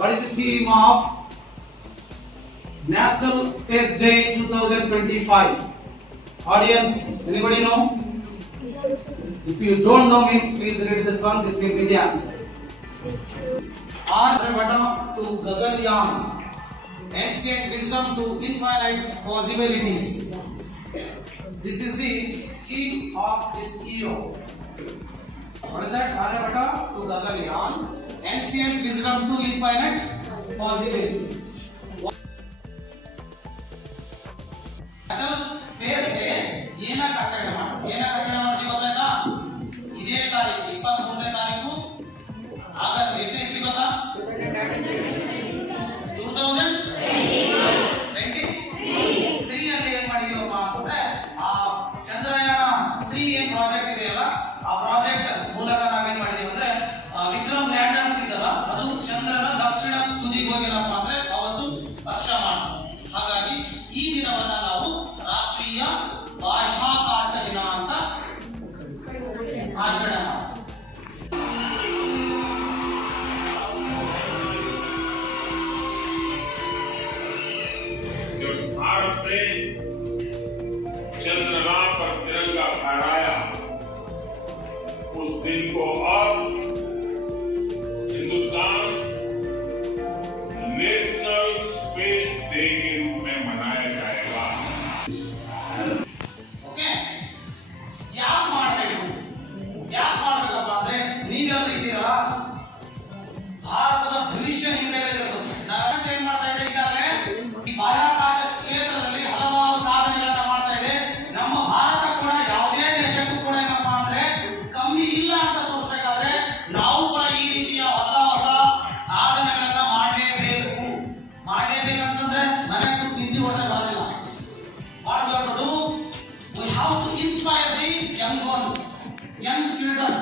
What is the theme of National Space Day 2025? Audience, anybody know? If you don't know means please read this one, this will be the answer. Aryabhata to Gaganyaan, ancient wisdom to infinite possibilities. This is the theme of this year. What is that? Aryabhata to Gaganyaan, ancient wisdom to infinite possibilities. Space ಗೆ ಏನಕ್ಕೆ ಆಚರಣೆ ಮಾಡ್ತೀವಿ ಗೊತ್ತಾಯ್ತಾ? ಇದೇ ತಾರೀಕು 23ನೇ ತಾರೀಕು August ಎಷ್ಟನೇ ಇಸ್ವಿ ಗೊತ್ತಾ? 2023 ಅಲ್ಲಿ ಏನ್ ಮಾಡಿದೀವಪ್ಪ ಅಂತಂದ್ರೆ ಆ ಚಂದ್ರಯಾನ 3 ಏನ್ ಪ್ರಾಜೆಕ್ಟ್ ಇದೆಯಲ್ಲ ಆ ಪ್ರಾಜೆಕ್ಟ್ ಮೂಲಕ ನಾವೇನ್ ಮಾಡಿದೀವಿ ಅಂದ್ರೆ ವಿಕ್ರಮ್ ಲ್ಯಾಂಡರ್ ಅಂತಿದಲ್ಲ ಅದು ಚಂದ್ರನ ದಕ್ಷಿಣ ತುದಿಗೆ ಹೋಗಿರಪ್ಪ ಅಂದ್ರೆ ಅವತ್ತು ಸ್ಪರ್ಶ ಮಾಡ್ತೀವಿ. ಹಾಗಾಗಿ ಈ ದಿನವನ್ನ ನಾವು ರಾಷ್ಟ್ರೀಯ ಬಾಹ್ಯಾಕಾಶ ದಿನ ಅಂತ ಆಚರಣೆ ಮಾಡ್ತೀವಿ. भारत ने चंद्रयान पर तिरंगा फहराया उस दिन को अब हिंदुस्तान नेशनल स्पेस डे के रूप में मनाया जाएगा. ಓಕೆ, ಯಾಕೆ ಮಾಡಬೇಕಪ್ಪ ಅಂದ್ರೆ ನೀವೆಲ್ಲರೂ ಇದ್ದೀರಾ, ಭಾರತದ ಭವಿಷ್ಯ ನಿಮ್ಮ ಕೈಲಿರುತ್ತದೆ. ನಾವು ಚೇಂಜ್ ಮಾಡ್ತಾ ಇದ್ದೇವೆ. ಈಗಾಗಲೇ ಈ ಬಾಹ್ಯಾಕಾಶ ಕ್ಷೇತ್ರದಲ್ಲಿ ಹಲವಾರು ಸಾಧನೆಗಳನ್ನ ಮಾಡ್ತಾ ಇದೆ. ನಮ್ಮ ಭಾರತ ಕೂಡ ಯಾವುದೇ ದೇಶಕ್ಕೂ ಕೂಡ ಏನಪ್ಪಾ ಅಂದ್ರೆ ಕಮ್ಮಿ ಇಲ್ಲ ಅಂತ ತೋರಿಸಬೇಕಾದ್ರೆ ನಾವು ಕೂಡ ಈ ರೀತಿಯ ಹೊಸ ಸಾಧನೆಗಳನ್ನ ಮಾಡಲೇಬೇಕಂತಂದ್ರೆ ನನಗೆ ನಿಂತಿ ಹೊಡೆದ ಬರೋದಿಲ್ಲ. What we have to do? We have to inspire the young children.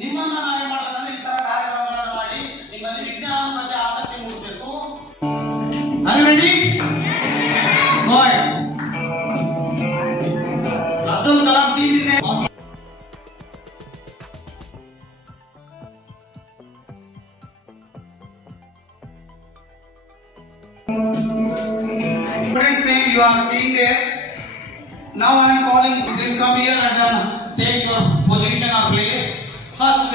ನಿಮ್ಮನ್ನ ನಾವೇ ಮಾಡಬೇಕಂದ್ರೆ ಈ ತರ ಕಾರ್ಯಕ್ರಮಗಳನ್ನು ಮಾಡಿ ನಿಮ್ಮಲ್ಲಿ ವಿಜ್ಞಾನದ ಬಗ್ಗೆ ಆಸಕ್ತಿ ಮೂಡಿಸಬೇಕು. Are you ready? Good. Abdul Kalam team ಇದೆ. Students' name you are seeing there. Now I am calling. Please come here and then take your position or place. First,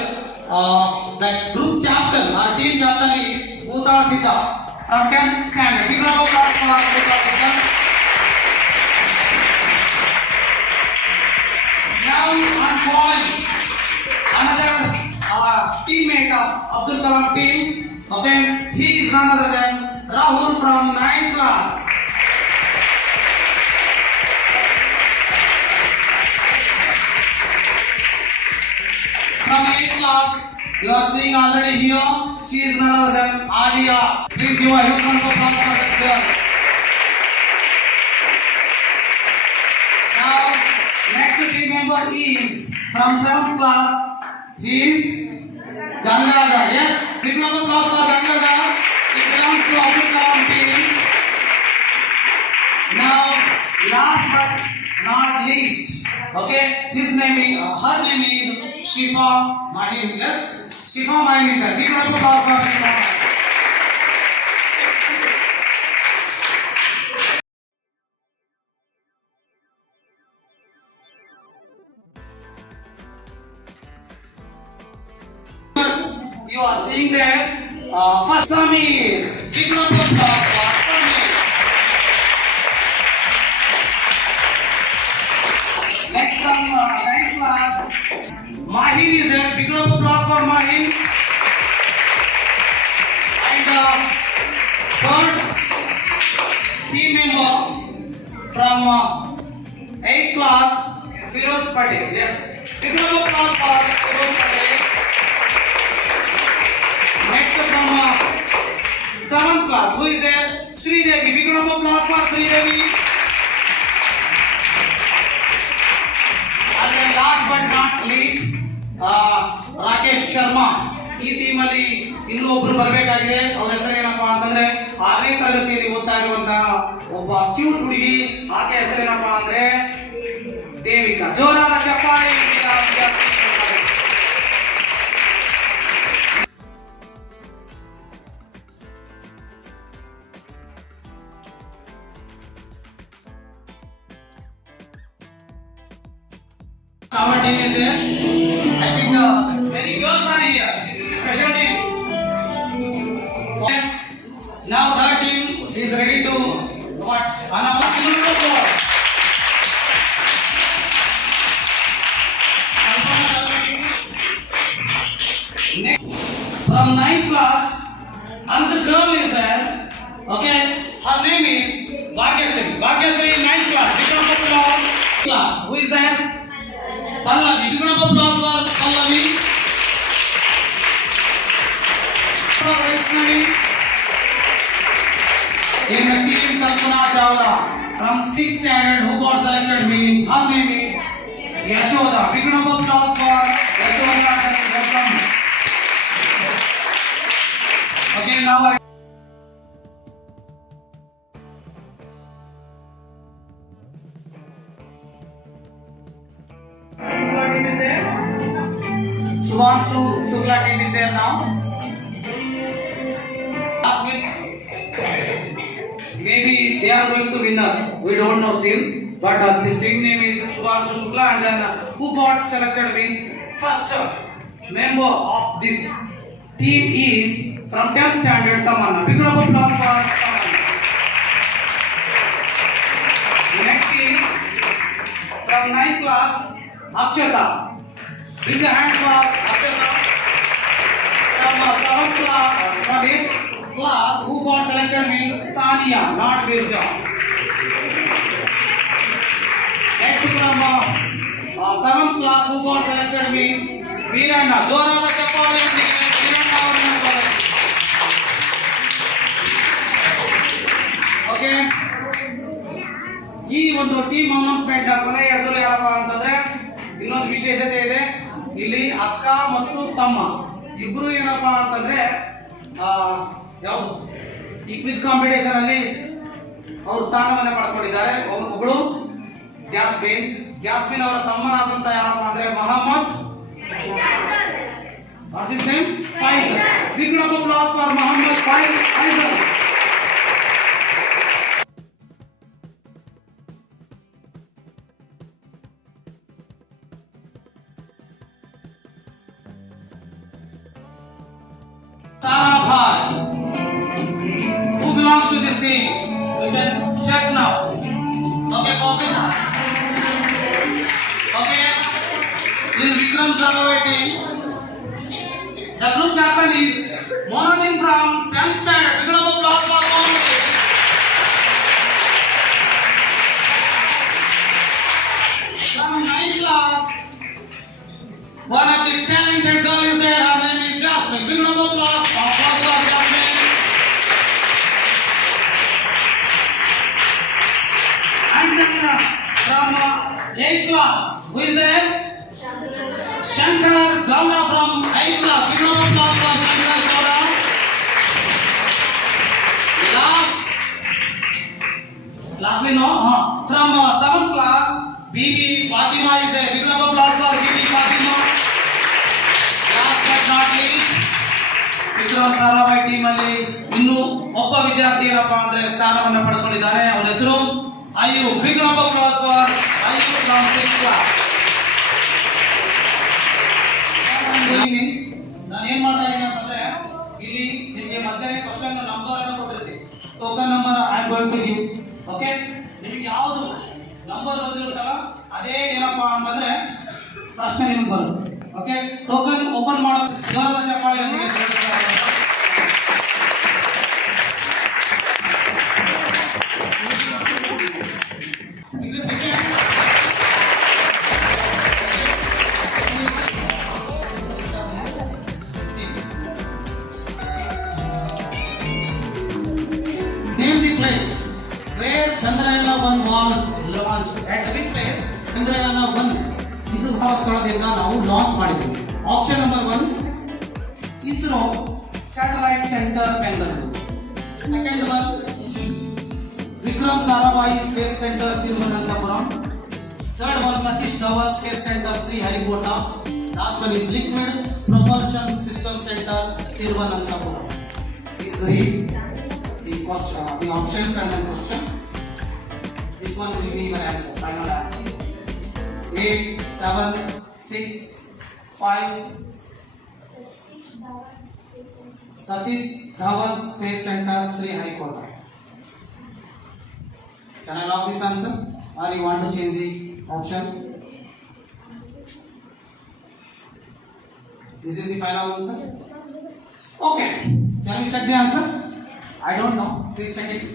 the group captain, our team captain is Bhutal Sita from 10th standard. Big round of applause for Bhutal Sita. Now I am calling another teammate of Abdul Kalam team. Okay, he is none other than Rahul from 9th class. From 8th class, you are seeing already here, she is none other than Alia. Please give a huge round of applause for that girl. Now, next team member is from 7th class, he is Gangadhar. Yes, big round of applause for Gangadhar. He belongs to Abdul Kalam team. Now, last but not least, okay, her name is Shifa Mahin. Yes, Shifa Mahin is there. Big round of applause for Shifa Mahin. You are seeing there, first Samir. Big round of applause for Samir. Next from 9th class, Mahin is there. Big round of applause for Mahin. And third team member from 8th class, Firoz Patel. Yes, big round of applause for Firoz Patel. Next from 7th class, who is there? Sridevi. Big round of applause for Sridevi. And then last but not least, Rakesh Sharma. ಈ team ಅಲ್ಲಿ ಇನ್ನೂ ಒಬ್ರು ಬರಬೇಕಾಗಿದೆ. ಅವ್ರ ಹೆಸರು ಏನಪ್ಪಾ ಅಂತಂದ್ರೆ 6ನೇ ತರಗತಿಯಲ್ಲಿ ಓದ್ತಾ ಇರುವಂತಹ ಒಬ್ಬ ಕ್ಯೂಟ್ ಹುಡುಗಿ. ಆಕೆ ಹೆಸರೇನಪ್ಪಾ ಅಂದ್ರೆ ದೇವಿಕಾ. ಜೋರಾದ ಚಪ್ಪಾಳೆ. Our team is there. I think many girls are here. This is a special team. Okay. Now third team is ready to what? Announce the winner. Next, from 9th class, another girl is there. Okay, her name is Bhagyashree. Bhagyashree in 9th class. Big round of applause. Class. Who is that? Pallavi. Big round of applause for Pallavi. Vaishnavi. In the team Kalpana Chawla from 6th standard who got selected means her name is Yashoda. Big round of applause for Yashoda. Welcome. Okay, now Shubhanshu Shukla team is there now. Maybe they are going to winner. We don't know still. But this team name is Shubhanshu Shukla, and then who got selected means first member of this team is from 10th standard Tamanna. Big round of applause for Tamanna. Next is from 9th class Akshata. Big hand for Akshata. From 7th class who got selected means Sania, not Virja. Next from 7th class who got selected means Veeranda. Jorada Chappale and Veeranda ಅವರನ್ನು ಸ್ವಾಗತಿಸಿ. Okay, ಈ ಒಂದು team announcement ಕೊನೆ ಹೆಸರು ಯಾರಪ್ಪ ಅಂತಂದ್ರೆ ಇನ್ನೊಂದು ವಿಶೇಷತೆ ಇದೆ. ಇಲ್ಲಿ ಅಕ್ಕ ಮತ್ತು ತಮ್ಮ ಇಬ್ರು ಏನಪ್ಪಾ ಅಂತಂದ್ರೆ ಯಾವುದು ಈ ಕ್ವಿಜ್ ಕಾಂಪಿಟೇಷನ್ ಅಲ್ಲಿ ಅವರು ಸ್ಥಾನವನ್ನ ಪಡ್ಕೊಂಡಿದ್ದಾರೆ. ಒಬ್ಬಳು ಜಾಸ್ಮಿನ್ ಅವರ ತಮ್ಮನಾದಂತ ಯಾರಪ್ಪ ಅಂದ್ರೆ Mohammed What's his name? Faisal. Big round of applause for Mohammed Faisal. Sarah Bhai. Who belongs to this team? You can check now. Okay, pause it. Okay. In Vikram Saravai team, the group captain is Monodin from 10th standard. Big round of applause for Monodin. From 9th class, one of the talented girl is there. Her name is Jasmine. Big round of applause for Jasmine. And then from 8th class, who is there? Shankar Gowda from 8th class. Big round of applause for Shankar Gowda. Lastly, no. From 7th class, Bibi Fatima is there. Big round of applause for Bibi Fatima. Last but not least, Vikram Sarabhai team ಅಲ್ಲಿ ಇನ್ನೂ ಒಬ್ಬ ವಿದ್ಯಾರ್ಥಿ ಏನಪ್ಪ ಅಂದ್ರೆ ಸ್ಥಾನವನ್ನು ಪಡೆದುಕೊಂಡಿದ್ದಾನೆ. ಅವನ ಹೆಸರು Ayyu. Big round of applause for Ayyu from 6th class. ನಾನು ಏನ್ ಮಾಡ್ತಾ ಇದ್ದೀನಿ ಅಂತಂದ್ರೆ ಇಲ್ಲಿ ನಿಮಗೆ ಮಧ್ಯಾಹ್ನ ಕ್ವಶನ್ ನಂಬರ್ ಅನ್ನು ಕೊಟ್ಟಿರ್ತೀನಿ. Token number I am going to give. Okay, ನಿಮಗೆ ಯಾವುದು ನಂಬರ್ ಬಂದಿರುತ್ತಲ್ಲ ಅದೇ ಏನಪ್ಪಾ ಅಂತಂದ್ರೆ ಪ್ರಶ್ನೆ ನಿಮಗೆ ಬರುತ್ತೆ. ಓಕೆ, ಟೋಕನ್ ಓಪನ್ ಮಾಡೋ ಜೋರಾದ ಚಪ್ಪಾಳೆಯೊಂದಿಗೆ Name the place where Chandrayana-1 was launched. At which place Chandrayana-1 ಇದು ಯಾವ ಸ್ಥಳದಿಂದ ನಾವು ಲಾಂಚ್ ಮಾಡಿದ್ವಿ? Option number 1 ISRO satellite centre Bengaluru. Second one Vikram Sarabhai space centre Thiruvananthapuram. Third one Satish Dhawan space centre Sriharikota. Last one is liquid propulsion system centre Thiruvananthapuram. Please read the options and the question. This one will be your answer, final answer. A. 7, 6, 5. Satish Dhawan Space Center, Sri Harikota. Can I lock this answer? Or you want to change the option? This is the final answer. Okay. Can we check the answer? I don't know. Please check it.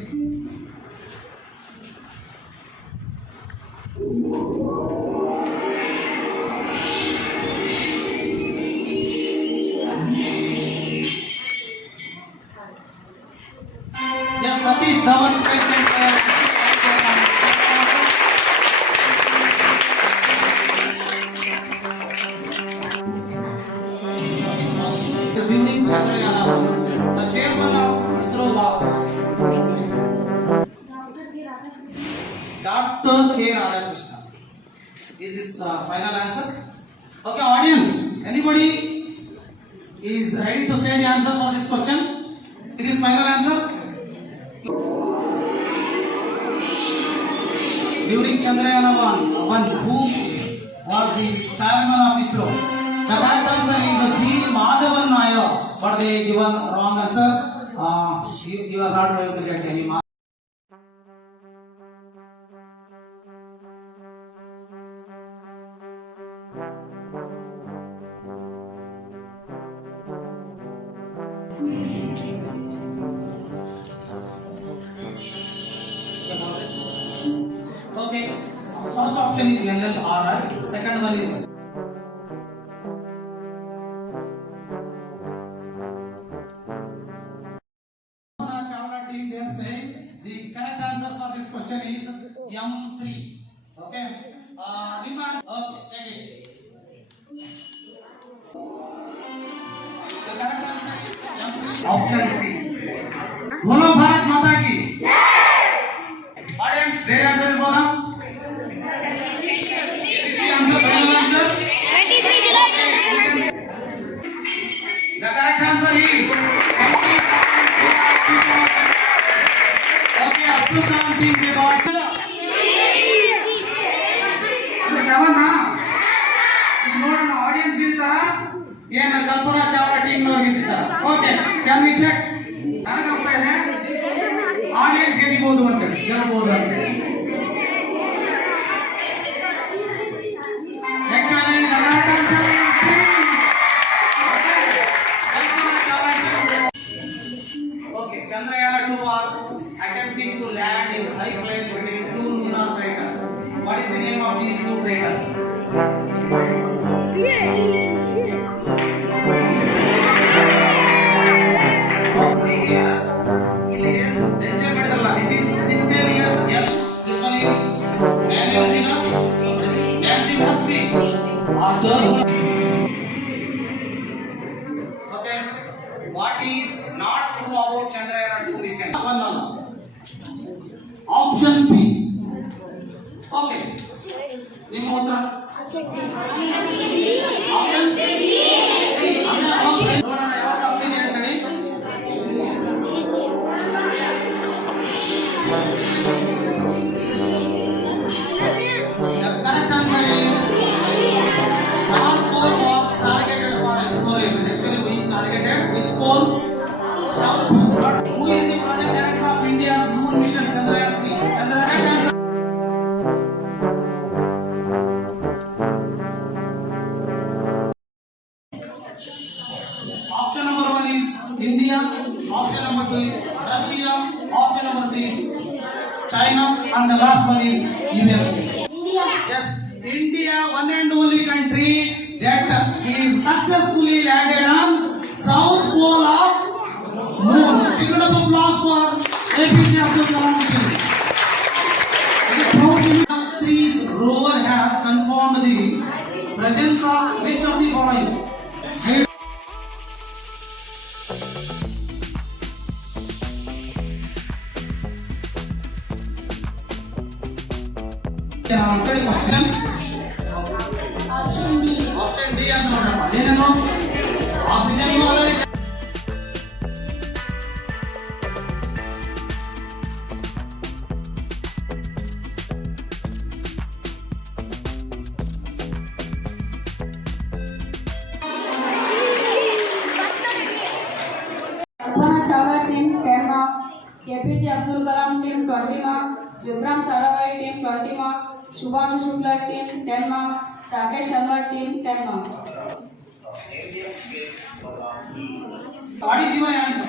Yes, Satish Dhawan Space Center. During Chandrayaan, the chairman of ISRO was Dr. K. Radhakrishnan. Is this final answer? Okay, audience. Anybody is ready to say the answer for this question? Is this final answer? During Chandrayaan 1, who was the chairman of ISRO? The correct answer is G. Madhavan Nair, but they given wrong answer. You are not going to get any mark. Okay, first option is LLRI, second one is Chawla team. They are saying the correct answer for this question is M3. Okay, okay, check it. The correct answer is M3. Option C. Bolo Bharat Mata ki. Audience, their answer is Bodham. Answer, final answer. The correct answer is okay. Up to counting they got. Seven na. ಈಗ ನೋಡೋಣ audience ಗಿಂತಾರ ಏನು ಕಲ್ಪನಾ Chawla team ನವರು ಗಿಂತಾರ. Okay, can we check? ನನಗೆ ಅನಿಸ್ತಾ ಇದೆ audience ಗೆಲ್ಲಬಹುದು ಅಂತ ಗೆಲ್ಲಬಹುದು ಅಂತ. Actually, the correct answer is 3. Okay, Chandrayaan 2 was attempting to land in high plane between two lunar craters. What is the name of these two craters? This is Simpelius L. This one is Mangiogenous C. Okay. What is not true about Chandrayaan 2 mission? Option B. Okay. ನಿಮ್ಮ ಉತ್ತರ option C. ನೋಡೋಣ ಯಾವಾಗ ಅಪ್ಪಿದೆ ಅಂತೇಳಿ. The correct answer is North Pole was targeted for exploration. Actually, we targeted which pole? South Pole. But who is the project director of India's moon mission Chandrayaan 3? And the correct answer. Option number 1 is India. Option number 2 is Russia. Option number 3 is China. And the last one is USA. India. Yes, India, one and only country that is successfully landed on South Pole of Moon. Big round of applause for APJ Abdul Kalam ji. The proud 3's rover has confirmed the presence of which of the following? Question. Option D. Option D ಅಂತ ನೋಡೋಣ. ಏನೇನು? Oxygen ಮಾದರಿ. Shubhanshu Shukla team 10 marks, Rakesh Sharma team 10 marks. What is your answer?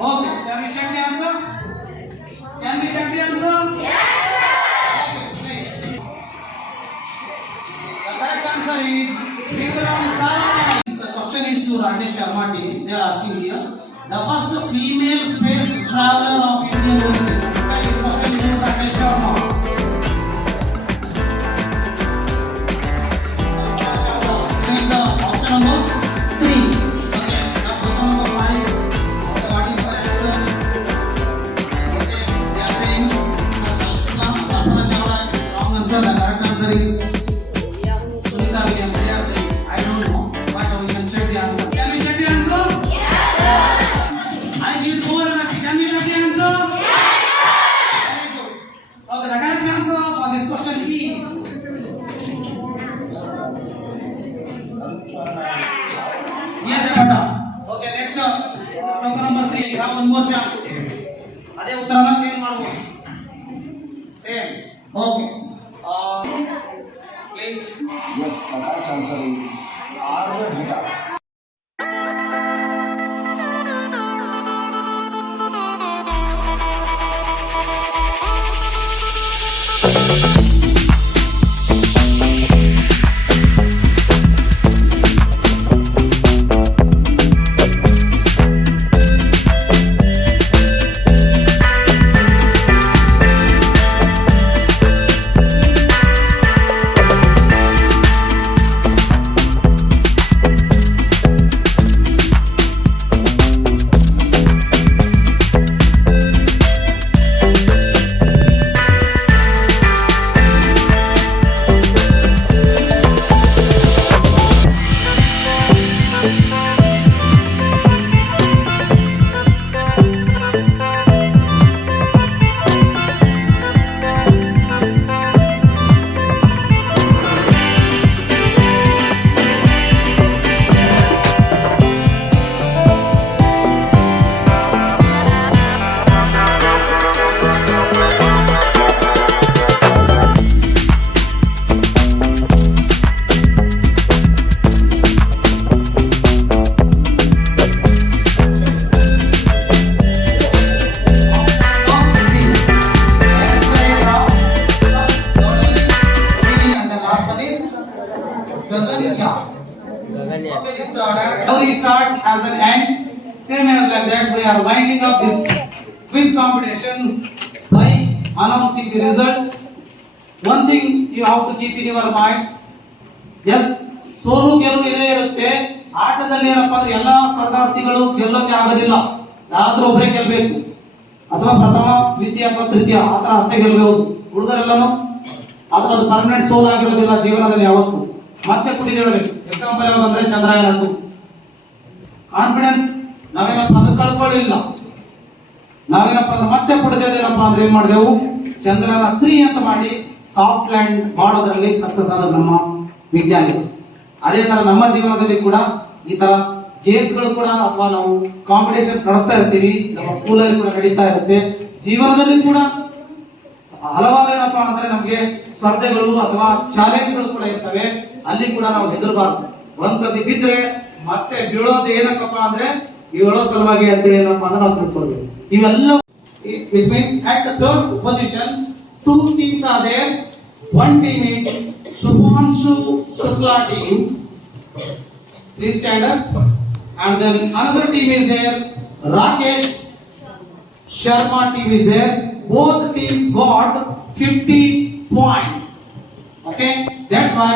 Okay, can we check the answer? Can we check the answer? Yes. Okay, great. The correct answer is Vikram Sarma. The question is to Rakesh Sharma team. They are asking here. The first female space traveler of Indian origin. This question is to Rakesh Sharma. It's option number 3. Okay, now option number 5. Okay, what is the answer? Okay, they are saying Kalpana Chawla. Wrong answer. The correct answer is Sunita Williams. They are saying I don't know, but we can check the answer. Can we check the answer? I need more energy. Can we check the answer? Yes. Very good. Okay, the correct answer for this question is yes, Tata. Okay, next token number 3. You have one more chance. ಅದೇ ಉತ್ತರನ change ಮಾಡಬಹುದು. Same. Okay. Please. Yes, the correct answer is Arvid Vitar. Okay, this every start has an end. Same as like that, we are winding up this quiz competition by announcing the result. One thing you have to keep in your mind. Yes, ಸೋಲು ಗೆಲುವು ಇದೇ ಇರುತ್ತೆ. ಆಟದಲ್ಲಿ ಏನಪ್ಪಾ ಅಂದ್ರೆ ಎಲ್ಲಾ ಸ್ಪರ್ಧಾರ್ಥಿಗಳು ಗೆಲ್ಲೋಕೆ ಆಗೋದಿಲ್ಲ. ಯಾರಾದ್ರೂ ಒಬ್ಬರೇ ಗೆಲ್ಲಬೇಕು, ಅಥವಾ ಪ್ರಥಮ ದ್ವಿತೀಯ ಅಥವಾ ತೃತೀಯ ಆ ತರ ಅಷ್ಟೇ ಗೆಲ್ಲಬಹುದು. ಉಳಿದರೆಲ್ಲನೂ ಆದ್ರೆ ಅದು ಪರ್ಮನೆಂಟ್ ಸೋಲ್ ಆಗಿರೋದಿಲ್ಲ ಜೀವನದಲ್ಲಿ ಯಾವತ್ತು. ಮತ್ತೆ ಕುಡಿದೇಳಬೇಕು. ಎಕ್ಸಾಂಪಲ್ ಯಾವ್ದಂದ್ರೆ ಚಂದ್ರಯಾನ 2. ಕಾನ್ಫಿಡೆನ್ಸ್ ನಾವೇನಪ್ಪ ಅಂದ್ರೆ ಕಳ್ಕೊಳ್ಳಿಲ್ಲ. ನಾವೇನಪ್ಪ ಅಂದ್ರೆ ಮತ್ತೆ ಕುಡಿದೇನಪ್ಪ ಅಂದ್ರೆ ಏನ್ ಮಾಡಿದೆವು, ಚಂದ್ರಯಾನ 3 ಅಂತ ಮಾಡಿ ಸಾಫ್ಟ್ ಲ್ಯಾಂಡ್ ಮಾಡೋದ್ರಲ್ಲಿ ಸಕ್ಸಸ್ ಆದ ನಮ್ಮ ವಿಜ್ಞಾನಿಗಳು. ಅದೇ ತರ ನಮ್ಮ ಜೀವನದಲ್ಲಿ ಕೂಡ ಈ ತರ ಗೇಮ್ಸ್ ಗಳು ಕೂಡ ಅಥವಾ ನಾವು ಕಾಂಪಿಟೇಷನ್ಸ್ ನಡೆಸ್ತಾ ಇರ್ತೀವಿ. ನಮ್ಮ ಸ್ಕೂಲಲ್ಲಿ ಕೂಡ ನಡೀತಾ ಇರುತ್ತೆ. ಜೀವನದಲ್ಲಿ ಕೂಡ ಹಲವಾರು ಏನಪ್ಪಾ ಅಂದ್ರೆ ನಮ್ಗೆ ಸ್ಪರ್ಧೆಗಳು ಅಥವಾ ಚಾಲೆಂಜ್ಗಳು ಕೂಡ ಇರ್ತವೆ. ಅಲ್ಲಿ ಕೂಡ ನಾವು ಹೆದರಬಾರ್ದು. ಒಂದ್ಸತಿ ಬಿದ್ರೆ ಮತ್ತೆ ಬೀಳೋದು ಏನಕ್ಕಪ್ಪ ಅಂದ್ರೆ ಬೀಳೋ ಸಲುವಾಗಿ ಅಂತೇಳಿ ಏನಪ್ಪಾ ಅಂದ್ರೆ ನಾವು ತಿಳ್ಕೊಳ್ಬೇಕು. ಇವೆಲ್ಲ which means at the third position 2 teams are there. One team is Shubhanshu Shukla team. Please stand up. And then another team is there. Rakesh Sharma team is there. Both teams got 50 points. Okay, that's why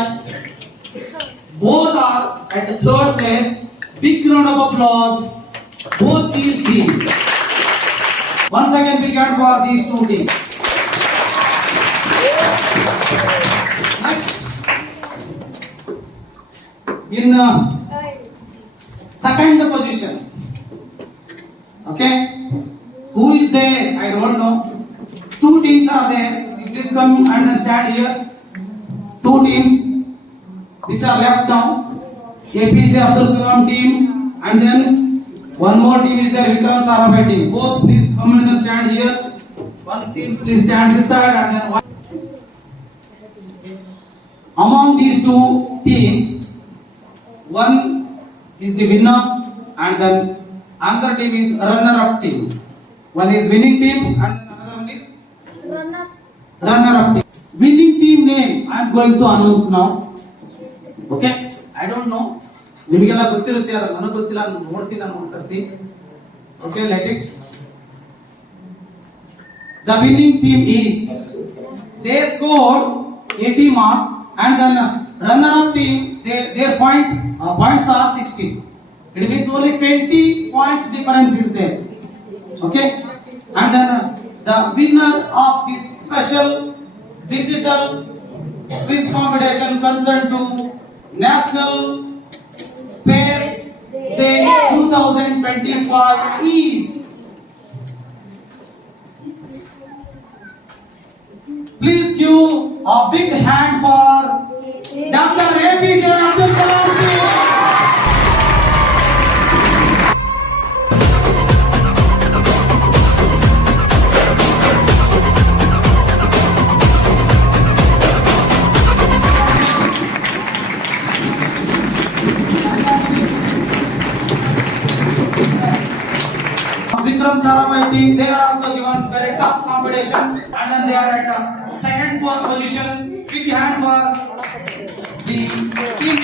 both are at the third place. Big round of applause both these teams. Once again big hand for these two teams. Next, in second position, okay, who is there? I don't know. 2 teams are there. Please come and stand here. 2 teams which are left now. APJ Abdul Kalam team, and then one more team is there, Vikram Sarabhai team. Both please come and stand here. One team, please stand this side and then one. Among these two teams, one is the winner and then another team is runner-up team. One is winning team and another one is runner-up team. Winning team name I am going to announce now. Okay? I don't know. ನಿಮಗೆಲ್ಲ ಗೊತ್ತಿರುತ್ತೆ ಅದು ನನಗೆ ಗೊತ್ತಿಲ್ಲ ನೋಡ್ತೀನಿ ನಾನು ಒಂದ್ಸರ್ತಿ. Okay, let it. The winning team is they scored 80 mark and then runner-up team their points are 60. It means only 20 points difference is there. Okay, and then the winner of this special digital quiz competition concerned to National Space Day 2025 is. Please give a big hand for Dr. APJ Abdul Kalam ji. Vikram Sarabhai team, they are also given very tough competition and then they are at second position. Big hand for the team